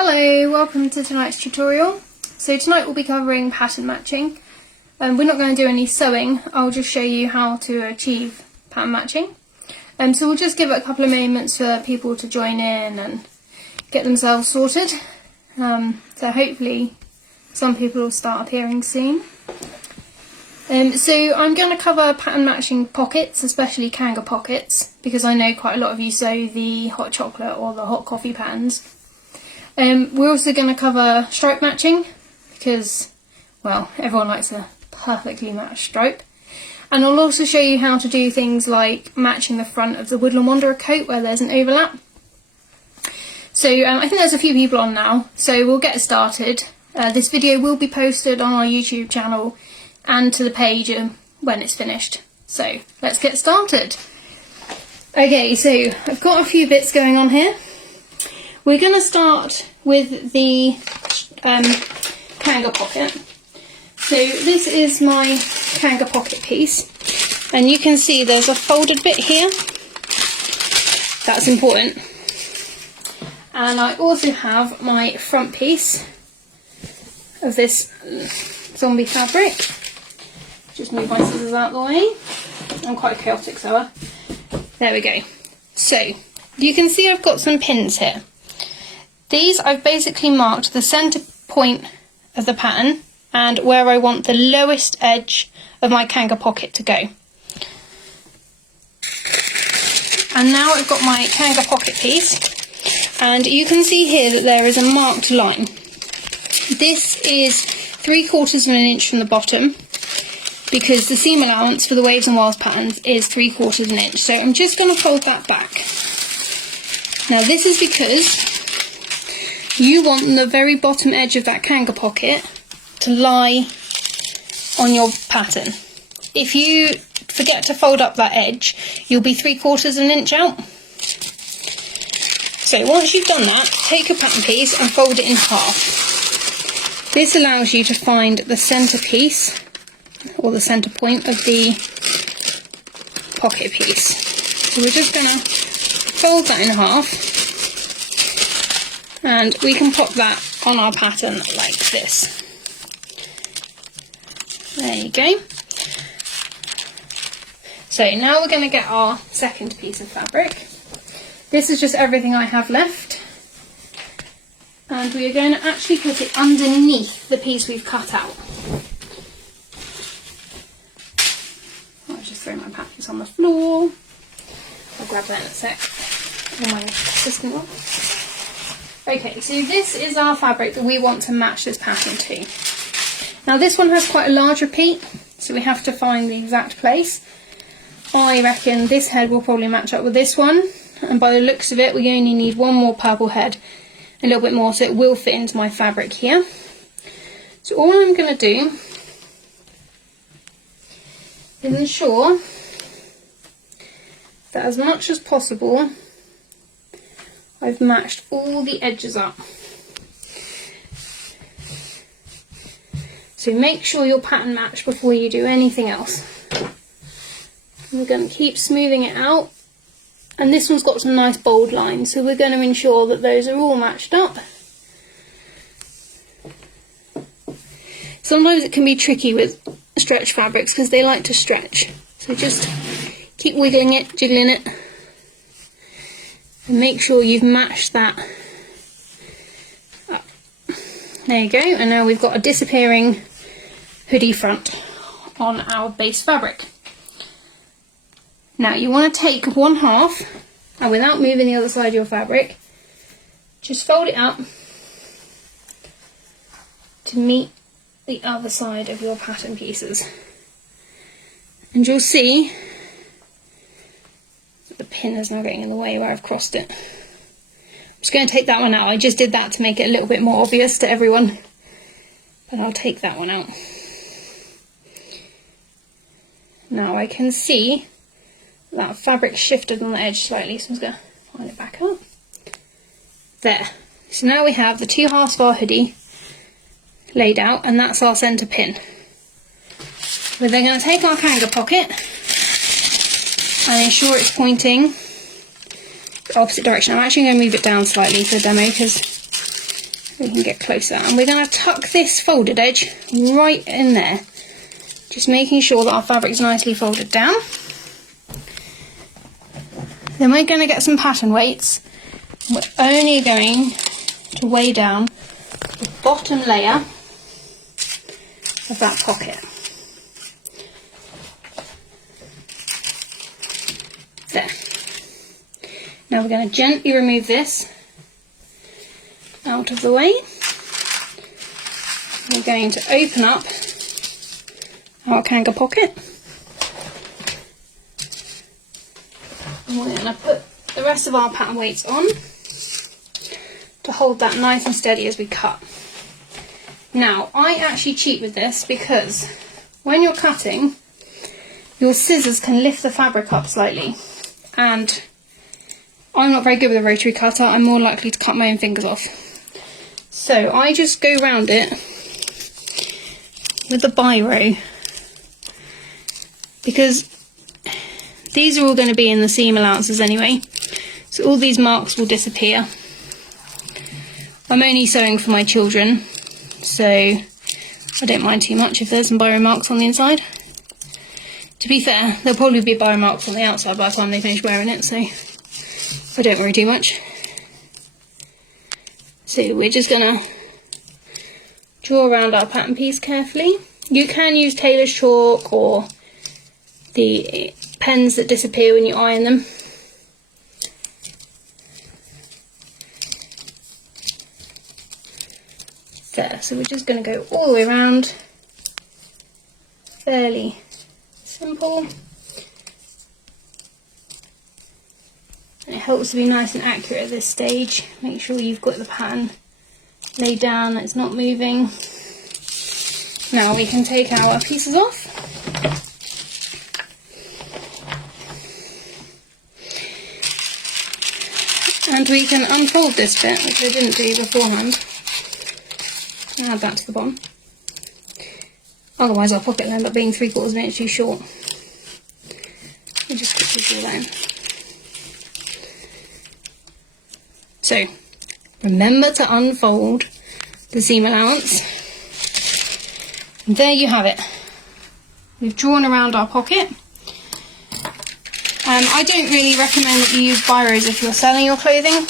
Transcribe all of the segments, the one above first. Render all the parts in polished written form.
Hello, welcome to tonight's tutorial. So tonight we'll be covering pattern matching. We're not going to do any sewing, I'll just show you how to achieve pattern matching. So we'll just give it a couple of moments for people to join in and get themselves sorted. So hopefully some people will start appearing soon. So I'm going to cover pattern matching pockets, especially Kanga pockets, because I know quite a lot of you sew the hot chocolate or the hot coffee patterns. We're also going to cover stripe matching because, well, everyone likes a perfectly matched stripe. And I'll also show you how to do things like matching the front of the Woodland Wanderer coat where there's an overlap. So I think there's a few people on now, so we'll get started. This video will be posted on our YouTube channel and to the page when it's finished. So let's get started. Okay, so I've got a few bits going on here. We're going to start with the Kanga pocket. So this is my Kanga pocket piece, and you can see there's a folded bit here. That's important. And I also have my front piece of this zombie fabric. Just move my scissors out of the way. I'm quite a chaotic sewer. There we go. So you can see I've got some pins here. These I've basically marked the centre point of the pattern and where I want the lowest edge of my Kanga pocket to go. And now I've got my Kanga pocket piece, and you can see here that there is a marked line. This is 3/4 of an inch from the bottom because the seam allowance for the Waves and Wilds patterns is 3/4 of an inch. So I'm just going to fold that back. Now this is because you want the very bottom edge of that Kanga pocket to lie on your pattern. If you forget to fold up that edge, you'll be 3/4 of an inch out. So once you've done that, take your pattern piece and fold it in half. This allows you to find the centre piece, or the centre point of the pocket piece. So we're just going to fold that in half. And we can pop that on our pattern like this. There you go. So now we're going to get our second piece of fabric. This is just everything I have left. And we are going to actually put it underneath the piece we've cut out. I'll just throw my pattern piece on the floor. I'll grab that in a sec. And my assistant one. Okay, so this is our fabric that we want to match this pattern to. Now this one has quite a large repeat, so we have to find the exact place. I reckon this head will probably match up with this one, and by the looks of it we only need one more purple head, a little bit more, so it will fit into my fabric here. So all I'm going to do is ensure that as much as possible I've matched all the edges up. So make sure your pattern match before you do anything else. We're going to keep smoothing it out, and this one's got some nice bold lines, so we're going to ensure that those are all matched up. Sometimes it can be tricky with stretch fabrics because they like to stretch, so just keep wiggling it, jiggling it. And make sure you've matched that up. There you go, and now we've got a disappearing hoodie front on our base fabric. Now you want to take one half, and without moving the other side of your fabric, just fold it up to meet the other side of your pattern pieces. And you'll see the pin is now getting in the way where I've crossed it. I'm just going to take that one out. I just did that to make it a little bit more obvious to everyone, but I'll take that one out. Now I can see that fabric shifted on the edge slightly, so I'm just going to line it back up. There. So now we have the two halves of our hoodie laid out, and that's our centre pin. We're then going to take our Kanga pocket and ensure it's pointing the opposite direction. I'm actually going to move it down slightly for the demo because we can get closer. And we're going to tuck this folded edge right in there, just making sure that our fabric's nicely folded down. Then we're going to get some pattern weights. We're only going to weigh down the bottom layer of that pocket. There. Now we're going to gently remove this out of the way. We're going to open up our Kanga pocket. And we're going to put the rest of our pattern weights on to hold that nice and steady as we cut. Now, I actually cheat with this because when you're cutting, your scissors can lift the fabric up slightly, and I'm not very good with a rotary cutter. I'm more likely to cut my own fingers off. So I just go round it with the biro, because these are all going to be in the seam allowances anyway, so all these marks will disappear. I'm only sewing for my children, so I don't mind too much if there's some biro marks on the inside. To be fair, there'll probably be biro marks on the outside by the time they finish wearing it, so I don't worry too much. So we're just going to draw around our pattern piece carefully. You can use tailor's chalk or the pens that disappear when you iron them. There, so we're just going to go all the way around. Fairly simple. And it helps to be nice and accurate at this stage. Make sure you've got the pattern laid down, that it's not moving. Now we can take our pieces off. And we can unfold this bit, which I didn't do beforehand. Add that to the bottom. Otherwise our pocket will end up being 3/4 of an inch too short. We just quickly draw that in. So, remember to unfold the seam allowance. And there you have it. We've drawn around our pocket. I don't really recommend that you use biros if you're selling your clothing,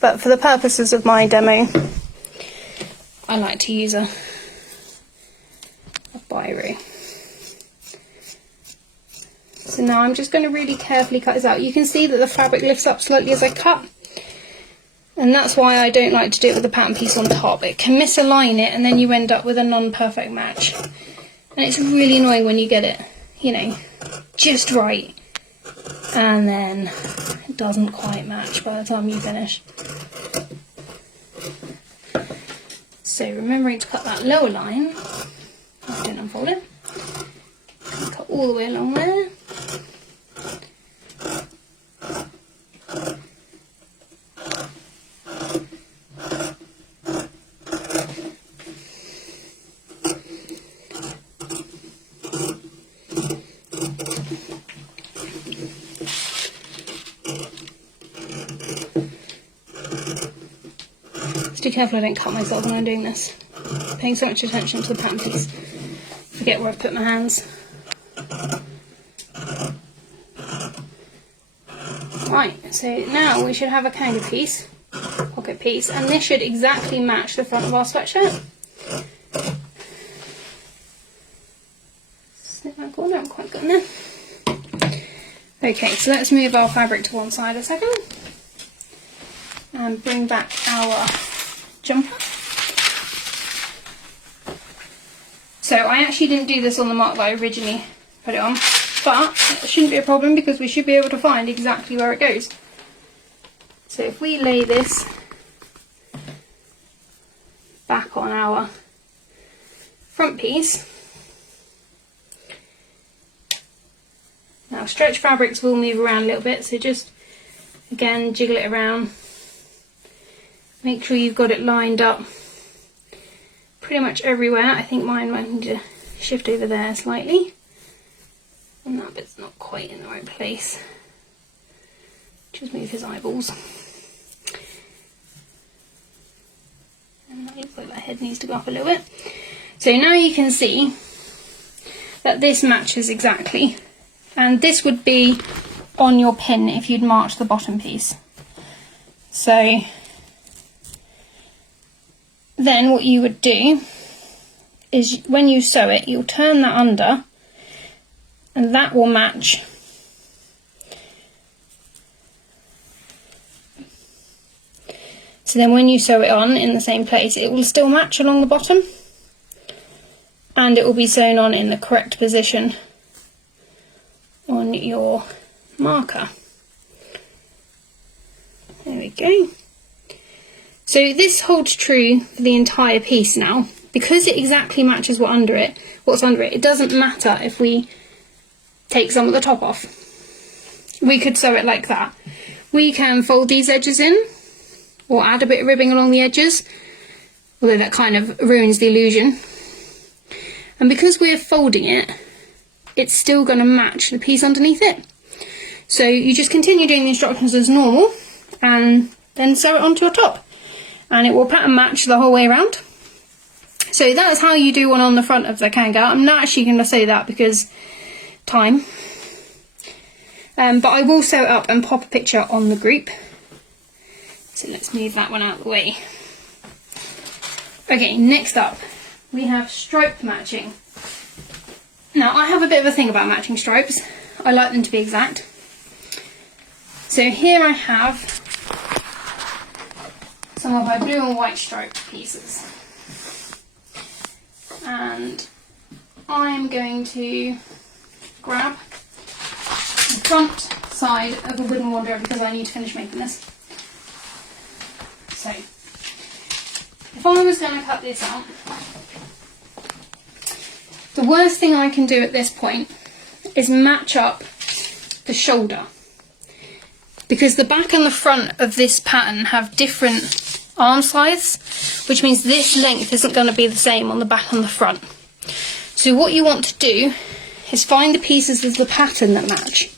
but for the purposes of my demo, I like to use a biro. So now I'm just going to really carefully cut this out. You can see that the fabric lifts up slightly as I cut, and that's why I don't like to do it with the pattern piece on top. It can misalign it and then you end up with a non-perfect match. And it's really annoying when you get it, you know, just right, and then it doesn't quite match by the time you finish. So remembering to cut that lower line, I didn't unfold it, cut all the way along there. Just be careful I don't cut myself when I'm doing this. I'm paying so much attention to the pattern piece, forget where I've put my hands. Right, so now we should have a Kanga piece, pocket piece, and this should exactly match the front of our sweatshirt. Snip that corner, I haven't quite gotten there. Okay, so let's move our fabric to one side a second and bring back our jumper. So I actually didn't do this on the mark that I originally put it on, but it shouldn't be a problem because we should be able to find exactly where it goes. So if we lay this back on our front piece, now stretch fabrics will move around a little bit, so just again jiggle it around. Make sure you've got it lined up pretty much everywhere. I think mine might need to shift over there slightly, and that bit's not quite in the right place. Just move his eyeballs. head needs to go up a little bit. So now you can see that this matches exactly, and this would be on your pin if you'd marked the bottom piece. So then what you would do is when you sew it, you'll turn that under and that will match so then when you sew it on in the same place, it will still match along the bottom and it will be sewn on in the correct position on your marker. There we go. So this holds true for the entire piece now. Because it exactly matches what's under it, it doesn't matter if we take some of the top off. We could sew it like that. We can fold these edges in, or add a bit of ribbing along the edges, although that kind of ruins the illusion. And because we're folding it, it's still going to match the piece underneath it. So you just continue doing the instructions as normal, and then sew it onto your top. And it will pattern match the whole way around. So that's how you do one on the front of the kanga. I'm not actually going to say that because time. But I will sew it up and pop a picture on the group. So let's move that one out of the way. Okay, next up we have stripe matching. Now I have a bit of a thing about matching stripes. I like them to be exact. So here I have some of my blue and white striped pieces. And I'm going to grab the front side of the wooden wanderer because I need to finish making this. So, if I was going to cut this out, the worst thing I can do at this point is match up the shoulder, because the back and the front of this pattern have different arm size, which means this length isn't going to be the same on the back and the front. So what you want to do is find the pieces of the pattern that match.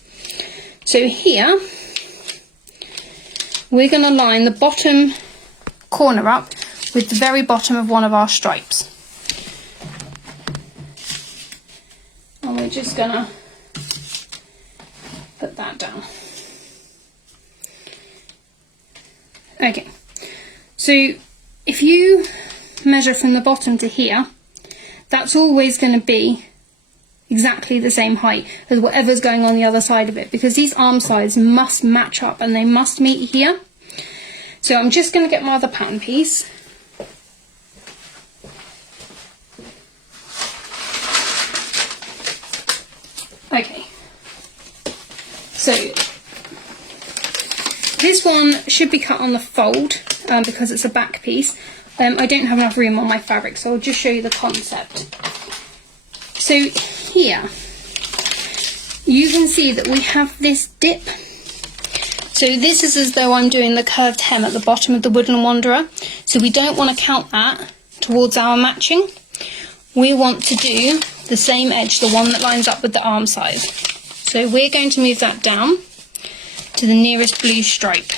So here we're going to line the bottom corner up with the very bottom of one of our stripes, and we're just going to put that down. Okay, so if you measure from the bottom to here, that's always going to be exactly the same height as whatever's going on the other side of it, because these arm sides must match up and they must meet here. So I'm just going to get my other pattern piece. Okay, so this one should be cut on the fold because it's a back piece. I don't have enough room on my fabric, so I'll just show you the concept. So here you can see that we have this dip. So this is as though I'm doing the curved hem at the bottom of the Woodland Wanderer. So we don't want to count that towards our matching. We want to do the same edge, the one that lines up with the arm size. So we're going to move that down to the nearest blue stripe.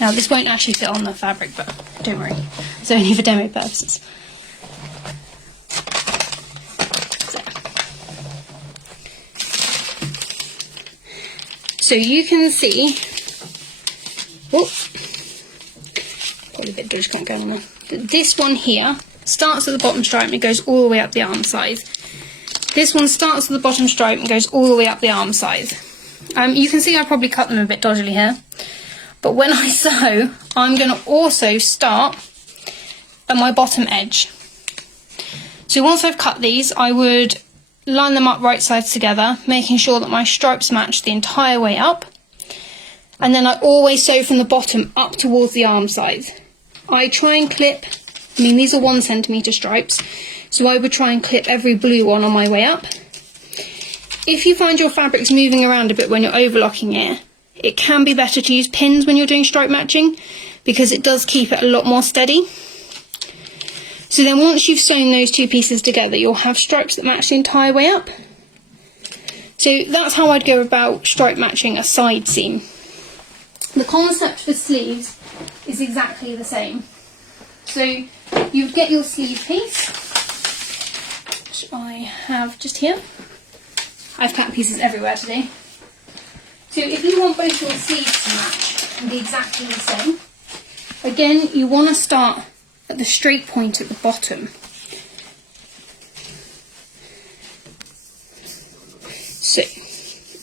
Now this won't actually fit on the fabric, but don't worry, it's only for demo purposes. So you can see, probably a bit dodgy, can't go on there. This one here starts at the bottom stripe and it goes all the way up the arm size. This one starts at the bottom stripe and goes all the way up the arm size. You can see I probably cut them a bit dodgily here, but when I sew, I'm going to also start at my bottom edge. So once I've cut these, I would line them up right sides together, making sure that my stripes match the entire way up, and then I always sew from the bottom up towards the arm size. I try and clip, these are 1 centimetre stripes, so I would try and clip every blue one on my way up. If you find your fabric's moving around a bit when you're overlocking it, it can be better to use pins when you're doing stripe matching, because it does keep it a lot more steady. So then once you've sewn those two pieces together, you'll have stripes that match the entire way up. So that's how I'd go about stripe matching a side seam. The concept for sleeves is exactly the same. So you would get your sleeve piece, which I have just here. I've cut pieces everywhere today. So if you want both your sleeves to match and be exactly the same, again, you want to start at the straight point at the bottom. So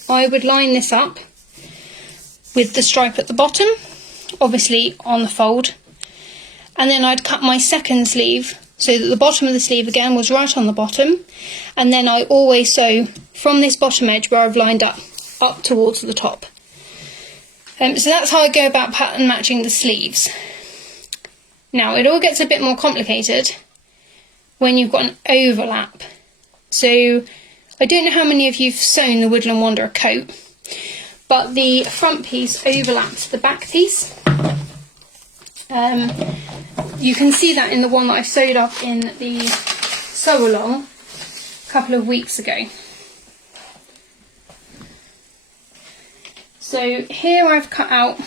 I would line this up with the stripe at the bottom, obviously on the fold, and then I'd cut my second sleeve so that the bottom of the sleeve again was right on the bottom, and then I always sew from this bottom edge where I've lined up towards the top. So that's how I go about pattern matching the sleeves. Now it all gets a bit more complicated when you've got an overlap. So I don't know how many of you have sewn the Woodland Wanderer coat, but the front piece overlaps the back piece. You can see that in the one that I sewed up in the sew along a couple of weeks ago. So here I've cut out,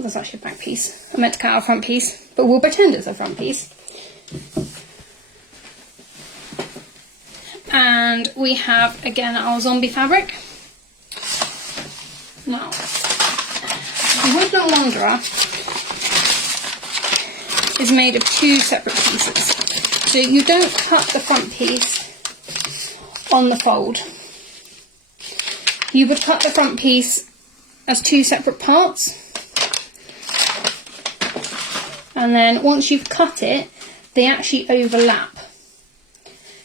that's actually a back piece, I meant to cut out a front piece, but we'll pretend it's a front piece. And we have again our zombie fabric. Now, the Woodland Wanderer is made of two separate pieces. So you don't cut the front piece on the fold. You would cut the front piece as two separate parts. And then once you've cut it, they actually overlap.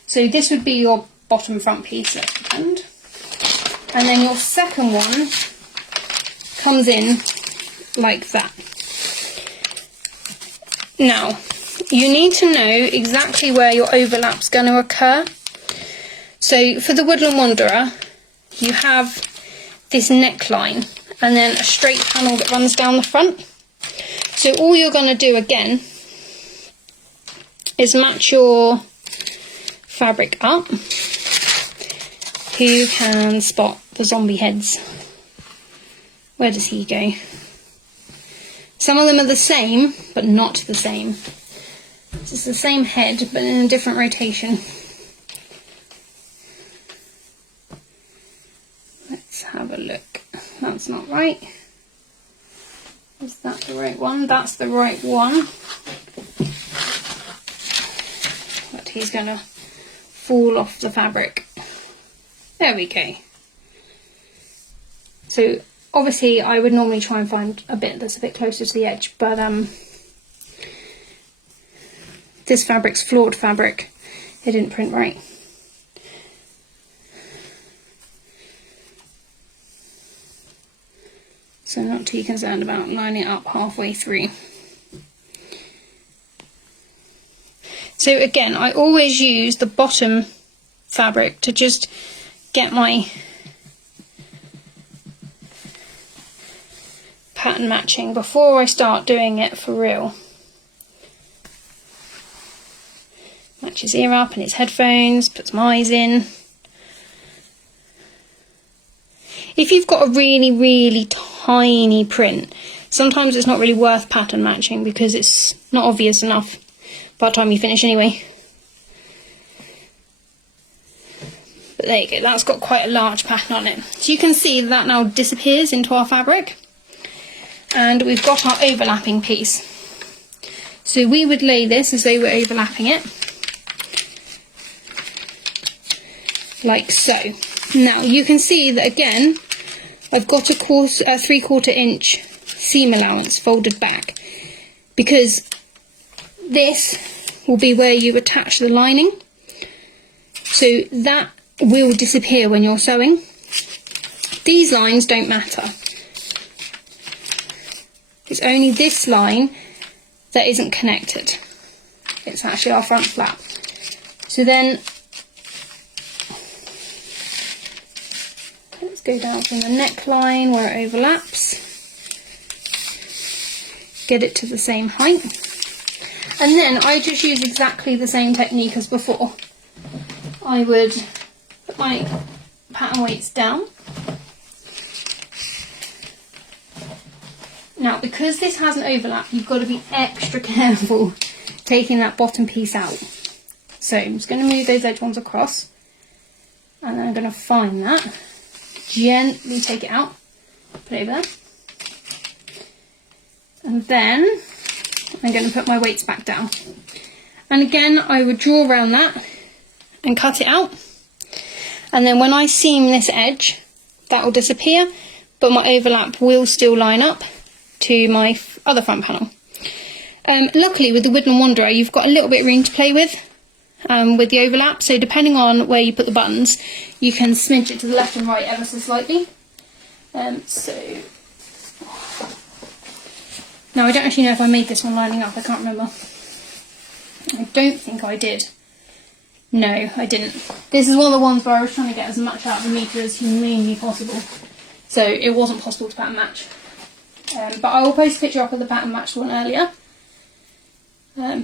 So this would be your bottom front piece, let's pretend. And then your second one comes in like that. Now, you need to know exactly where your overlap's going to occur. So for the Woodland Wanderer, you have this neckline and then a straight panel that runs down the front. So all you're going to do again is match your fabric up. Who can spot the zombie heads? Where does he go? Some of them are the same, but not the same. It's the same head, but in a different rotation. Let's have a look. That's not right. Is that the right one? That's the right one. But he's going to fall off the fabric. There we go. So obviously I would normally try and find a bit that's a bit closer to the edge, but this fabric's flawed fabric. It didn't print right. So not too concerned about lining it up halfway through. So again, I always use the bottom fabric to just get my pattern matching before I start doing it for real. Match his ear up and his headphones, puts my eyes in. If you've got a really, really tiny print, sometimes it's not really worth pattern matching because it's not obvious enough by the time you finish anyway. But there you go, that's got quite a large pattern on it. So you can see that now disappears into our fabric. And we've got our overlapping piece. So we would lay this as though we're overlapping it. Like so. Now you can see that again, I've got a 3/4 inch seam allowance folded back, because this will be where you attach the lining. So that will disappear when you're sewing. These lines don't matter. It's only this line that isn't connected. It's actually our front flap. So then, let's go down from the neckline where it overlaps. Get it to the same height. And then I just use exactly the same technique as before. I would put my pattern weights down. Now, because this has an overlap, you've got to be extra careful taking that bottom piece out. So I'm just going to move those edge ones across, and then I'm going to find that, gently take it out, put it over there, and then I'm going to put my weights back down. And again, I would draw around that and cut it out, and then when I seam this edge, that will disappear, but my overlap will still line up to my other front panel. Luckily with the Woodland Wanderer, you've got a little bit of room to play with the overlap, so depending on where you put the buttons, you can smidge it to the left and right ever so slightly. So now I don't actually know if I made this one lining up, I can't remember. I don't think I did. No, I didn't. This is one of the ones where I was trying to get as much out of the meter as humanly possible, so it wasn't possible to pattern match. But I will post a picture up of the pattern matched one earlier. Yeah,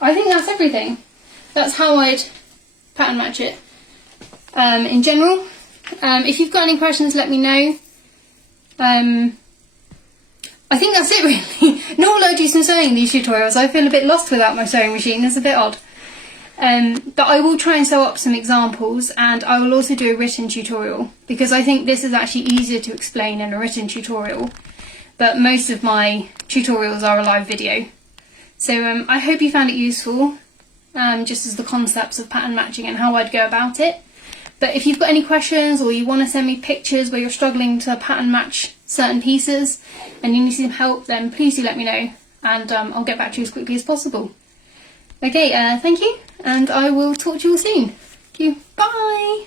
I think that's everything. That's how I'd pattern match it in general. If you've got any questions, let me know. I think that's it really. Normally I do some sewing in these tutorials. I feel a bit lost without my sewing machine, it's a bit odd. But I will try and sew up some examples, and I will also do a written tutorial, because I think this is actually easier to explain in a written tutorial, but most of my tutorials are a live video. So I hope you found it useful, just as the concepts of pattern matching and how I'd go about it. But if you've got any questions, or you want to send me pictures where you're struggling to pattern match certain pieces and you need some help, then please do let me know, and I'll get back to you as quickly as possible. Okay, thank you, and I will talk to you all soon. Thank you, bye!